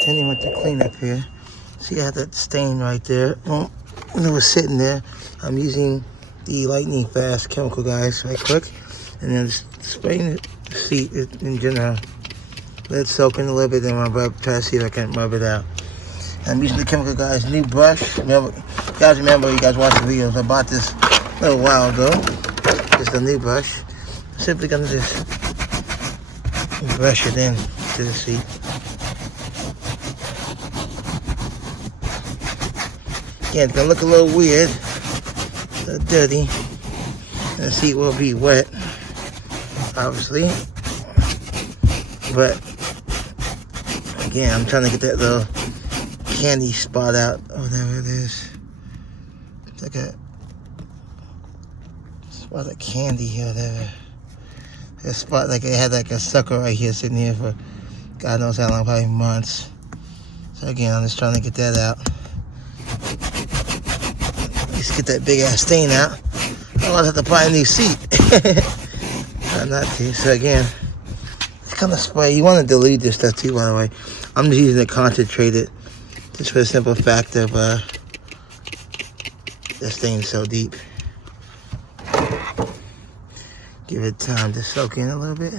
continuing with the cleanup here. See, I had that stain right there. Well, it was sitting there. I'm using the lightning fast chemical, guys, right quick. And then just spraying the seat in general. Let it soak in a little bit, then I'll try to see if I can rub it out. I'm using the chemical, guys, new brush. Remember, you guys watch the videos. I bought this a little while ago. Just a new brush. Simply gonna just brush it in to the seat. Yeah, it's gonna look a little weird, a little dirty. The seat will be wet, obviously. But again, I'm trying to get that little candy spot out, or whatever it is. It's like a spot of candy here, whatever. A spot like it had like a sucker right here sitting here for God knows how long, probably months. So again, I'm just trying to get that out. At least get that big ass stain out. Otherwise I have to buy a new seat. Not to. So again, it's kind of spray. You want to dilute this stuff too, by the way. I'm just using it concentrated, just for the simple fact of the stain's so deep. Give it time to soak in a little bit.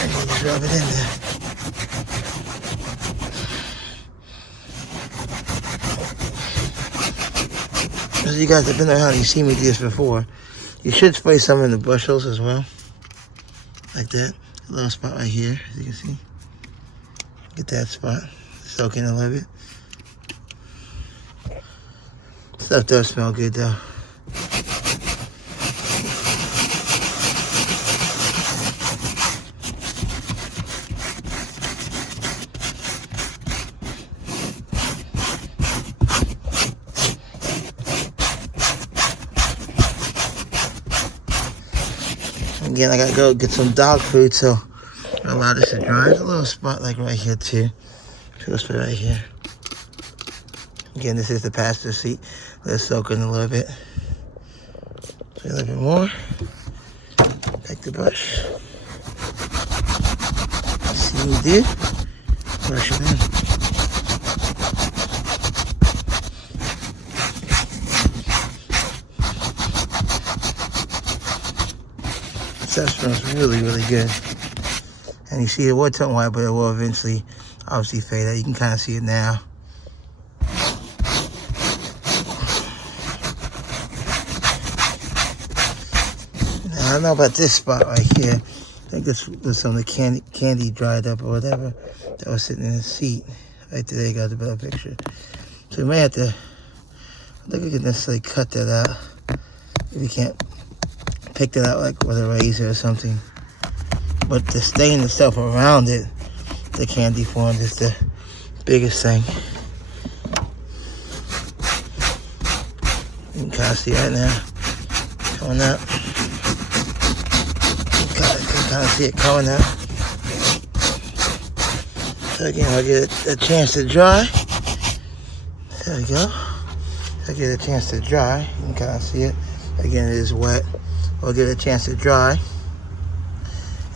And you just rub it in there. As you guys have been around, you've seen me do this before. You should spray some in the bushels as well. Like that. A little spot right here, as you can see. Get that spot. Soak in a little bit. Stuff does smell good though. Again, I gotta go get some dog food, so I'll allow this to dry. There's a little spot like right here too. So let's put it right here. Again, this is the passenger seat. Let's soak in a little bit. So a little bit more. Take the brush. See what we did? Brush it in. That smells really, really good. And you see it will turn white, but it will eventually obviously fade out. You can kind of see it now. Now I don't know about this spot right here. I think this was some of the candy dried up or whatever that was sitting in the seat. Right there, you got the better picture. So we may have to, I think we can necessarily cut that out if you can't pick that out like with a razor or something. But the stain itself around it, the candy form, is the biggest thing. You can kind of see right now, coming out. You can kind of see it coming out. So again, I'll get a chance to dry. There we go. I'll get a chance to dry. You can kind of see it. Again, it is wet. We'll get a chance to dry,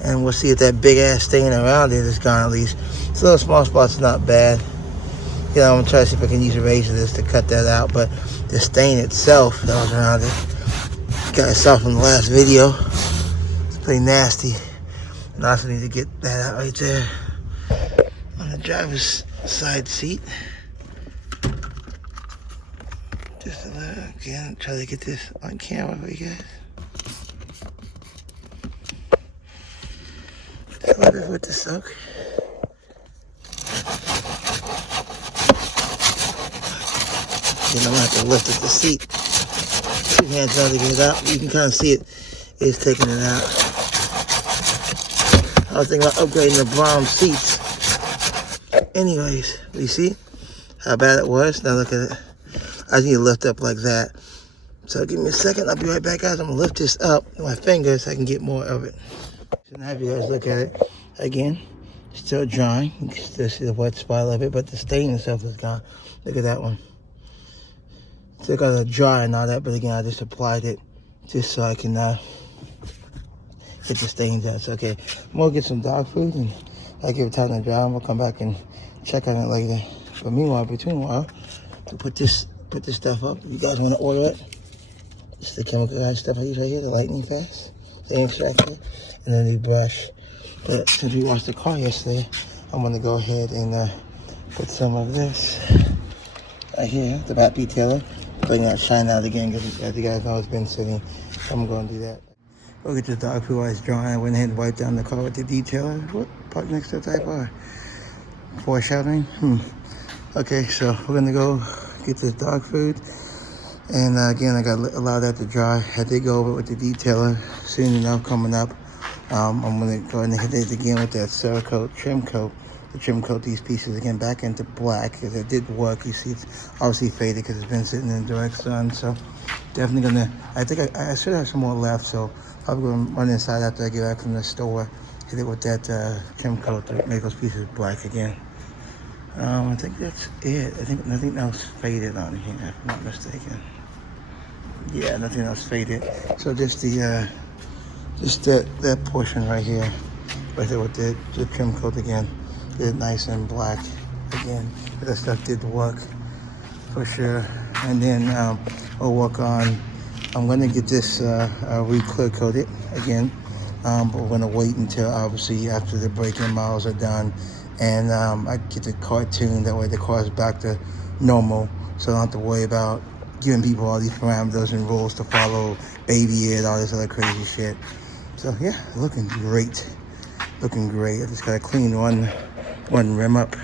and we'll see if that big ass stain around it is gone at least. This little small spot's not bad. You know, I'm gonna try to see if I can use a razor just to cut that out, but the stain itself that was around it, you guys saw from the last video, it's pretty nasty. And I also need to get that out right there on the driver's side seat. Just a little, again, try to get this on camera for you guys. Just a little bit with the soak. Then I'm gonna have to lift up the seat. 2 hands out to get it out. You can kind of see it is taking it out. I was thinking about upgrading the brown seats. Anyways, you see how bad it was? Now look at it. I just need to lift up like that. So give me a second. I'll be right back, guys. I'm gonna lift this up with my fingers so I can get more of it. So now if you guys look at it, again, still drying. You can still see the wet spot of it, but the stain itself is gone. Look at that one. Still got to dry and all that, but again, I just applied it just so I can get the stains out. So, okay, I'm gonna get some dog food and I give it time to dry. I'm gonna come back and check on it later. But meanwhile, between while, to put this stuff up, you guys want to order it? It's the chemical guide stuff I use right here, the lightning fast, the extractor, and then the brush. But since we washed the car yesterday, I'm gonna go ahead and put some of this right here, the back detailer, bring that shine out again, because as you guys know, it's been sitting. So I'm gonna do that. Go get the dog food while it's drying. I went ahead and wiped down the car with the detailer. What? Park next to the Type R. Foreshadowing? Okay, so we're gonna go get this dog food. And again, I got to allow that to dry. I did go over it with the detailer. Soon enough, coming up, I'm going to go ahead and hit it again with that Cerakote trim coat. To trim coat these pieces again back into black, because it did work. You see, it's obviously faded because it's been sitting in the direct sun. So definitely going to, I think I should have some more left. So I'm going to run inside after I get back from the store. Hit it with that trim coat to make those pieces black again. I think that's it. I think nothing else faded on here, if I'm not mistaken. Yeah, nothing else faded. So just the that portion right here, right there with the trim coat again, did it nice and black again. That stuff did work for sure. And then we'll work on. I'm gonna get this re-clear coated again, but we're gonna wait until obviously after the break-in miles are done, and I get the car tuned. That way the car is back to normal, so I don't have to worry about giving people all these parameters and rules to follow, baby it, all this other crazy shit. So yeah, looking great. Looking great. I just gotta clean one rim up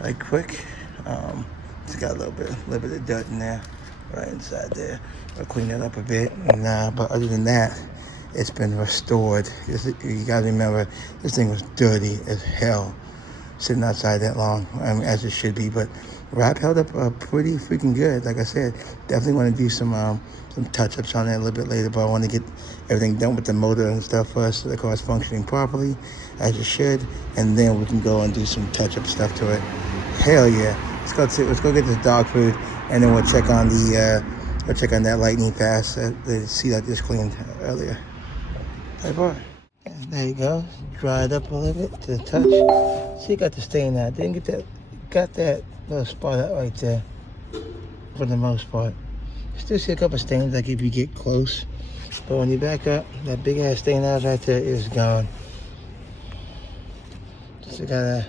right quick. It's got a little bit of dirt in there, right inside there. I'll clean that up a bit. And, but other than that, it's been restored. You gotta remember, this thing was dirty as hell, sitting outside that long, as it should be. But wrap held up pretty freaking good. Like I said, definitely want to do some touch-ups on it a little bit later, but I want to get everything done with the motor and stuff first so the car is functioning properly as it should, and then we can go and do some touch-up stuff to it. Hell yeah. Let's go get this dog food, and then we'll check on that lightning fast, the seat I just cleaned earlier. Type R. And there you go. Dried up a little bit to the touch. See, got the stain out. Didn't got that little spot out right there for the most part. Still see a couple stains like if you get close, but when you back up, that big ass stain out right there is gone. This is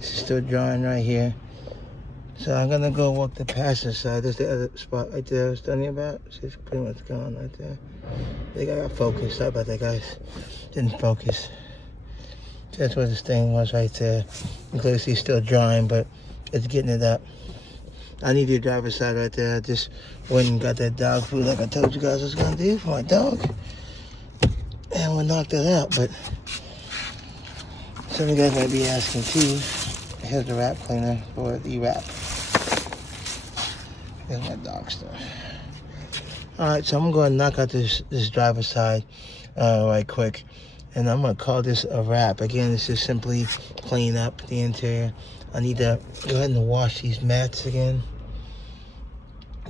still drying right here. So I'm gonna go walk the passenger side. There's the other spot right there I was telling you about. See, it's pretty much gone right there. I think I got focused. Sorry about that, guys. Didn't focus. That's where the stain was right there. You can see it's still drying, but it's getting it up. I need your driver's side right there. I just went and got that dog food like I told you guys I was gonna do for my dog. And we'll knock that out, but some of you guys might be asking too. Here's the wrap cleaner for the wrap. Here's my dog stuff. Alright, so I'm gonna knock out this driver's side right quick. And I'm gonna call this a wrap. Again, this is simply clean up the interior. I need to go ahead and wash these mats again.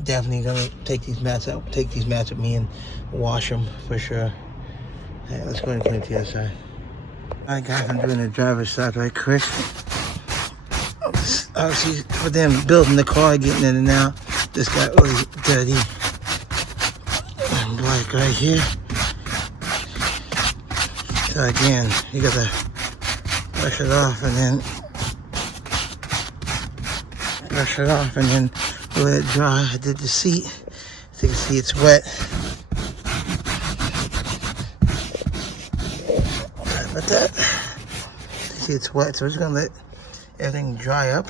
Definitely gonna take these mats with me and wash them for sure. Hey, let's go ahead and clean it to the other side. Alright guys, I'm doing the driver's side right quick. Obviously for them building the car, getting in and out, this got really dirty and black right here. So again, you gotta brush it off and then let it dry. I did the seat. As you can see, it's wet. Sorry about that. You see, it's wet, so we're just gonna let everything dry up.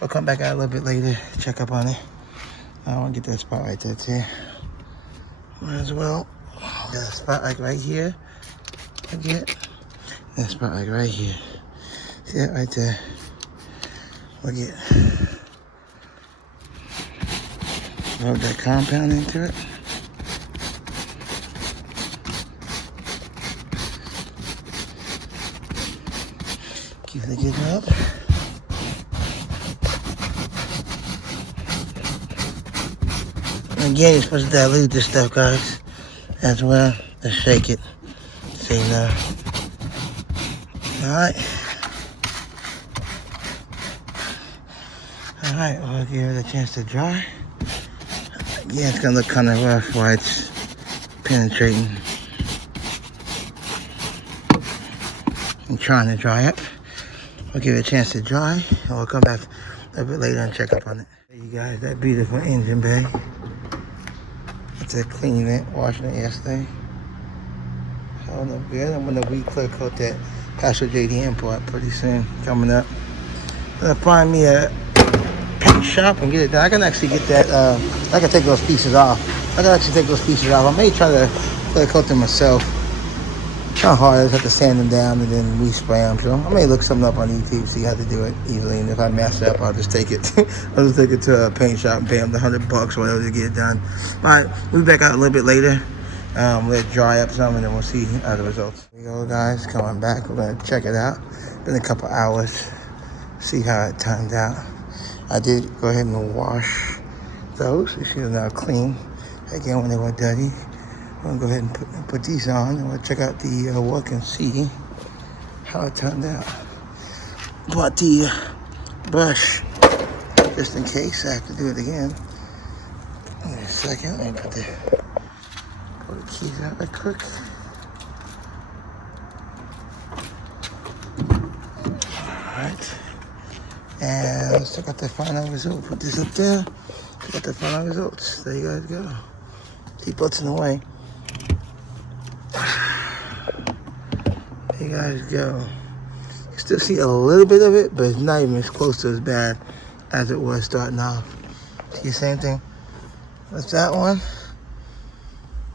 I'll come back out a little bit later, check up on it. I want to get that spot right there too. Might as well. Got a spot like right here. I get that spot like right here. See that right there? We'll get rub that compound into it. Keep it getting up. And again, you're supposed to dilute this stuff, guys, as well. Let's shake it. see now. Alright. Alright, we'll give it a chance to dry. Yeah, it's gonna look kind of rough while it's penetrating. I'm trying to dry up. We'll give it a chance to dry, and we'll come back a bit later and check up on it. Hey, you guys, that beautiful engine bay. It's a cleaning it, washing it yesterday. Holding up good. I'm gonna clear coat that Pastor JD import pretty soon, coming up. I'm gonna find me a paint shop and get it done. I can actually get that, I can take those pieces off. I may try to clear coat them myself. Not hard, I just have to sand them down and then re-spray them. So I may look something up on YouTube, see how to do it easily. And if I mess up, I'll just take it. I'll just take it to a paint shop and pay them the $100 or whatever to get it done. All right, we'll be back out a little bit later. Let it dry up some and then we'll see the results. Here we go, guys, coming back. We're gonna check it out. Been a couple hours, see how it turned out. I did go ahead and wash those. You see they're now clean. Again, when they were dirty. I'm gonna go ahead and put these on and we'll check out the work and see how it turned out. Bought the brush just in case I have to do it again. Wait a second, let me pull the keys out right quick. Alright. And let's check out the final result. Put this up there. Check out the final results. There you guys go. Keep butts in the way. There you guys go. You still see a little bit of it, but it's not even as close to as bad as it was starting off. See the same thing with that one.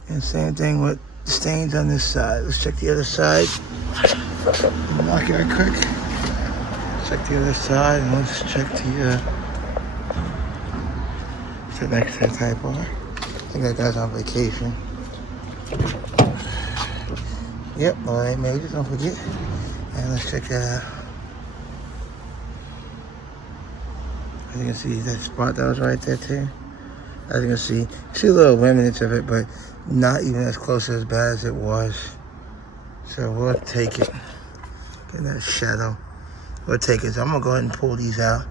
And same thing with the stains on this side. Let's check the other side. Mark it right quick. Check the other side and let's check the sit next to the Type R. I think that guy's on vacation. Yep, alright, maybe don't forget. And let's check that out. As you can see that spot that was right there too. As you can see a little remnants of it, but not even as close as bad as it was. So we'll take it. Get that shadow. We'll take it. So I'm gonna go ahead and pull these out.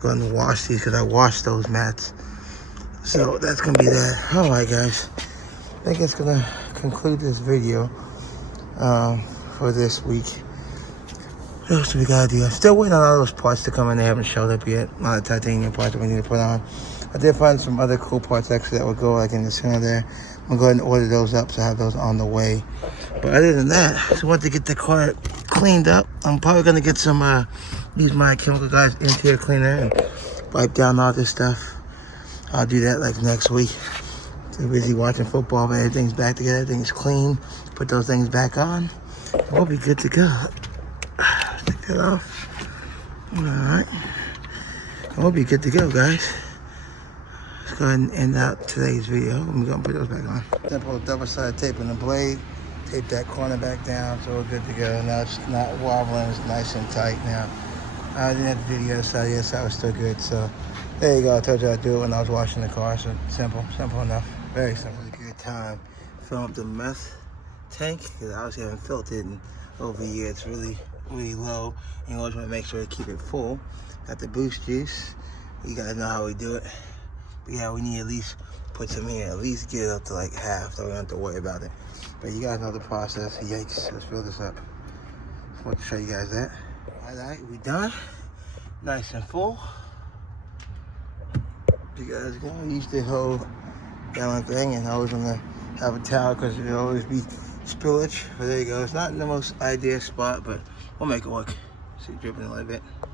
Go ahead and wash these because I washed those mats. So that's gonna be that. Alright guys. I think it's gonna conclude this video for this week. What else do we gotta do? I'm still waiting on all those parts to come in. They haven't showed up yet. All the titanium parts that we need to put on. I did find some other cool parts actually that would go like in the center there. I'm gonna go ahead and order those up so I have those on the way. But other than that, I just want to get the car cleaned up. I'm probably gonna get some use my Chemical Guys interior cleaner and wipe down all this stuff. I'll do that like next week. Too busy watching football, but everything's back together, everything's clean. Put those things back on. We'll be good to go. Take that off. Alright. We'll be good to go, guys. Let's go ahead and end out today's video. I'm gonna put those back on. Simple double-sided tape on the blade. Tape that corner back down so we're good to go. Now it's not wobbling, it's nice and tight now. I didn't have to do the other side was still good. So there you go. I told you I'd do it when I was washing the car. So simple enough. Very simple. It was a good time. Fill up the meth tank because I obviously haven't filled it in over a year. It's really low. And you always want to make sure to keep it full. Got the boost juice. You guys know how we do it. But yeah, we need to at least put some in. At least get it up to like half so we don't have to worry about it. But you guys know the process. Yikes. Let's fill this up. I want to show you guys that. Alright, we done. Nice and full. You guys go use the whole gallon thing and always want to have a towel because there'll always be spillage. But there you go. It's not in the most ideal spot, but we'll make it work. See, dripping a little bit.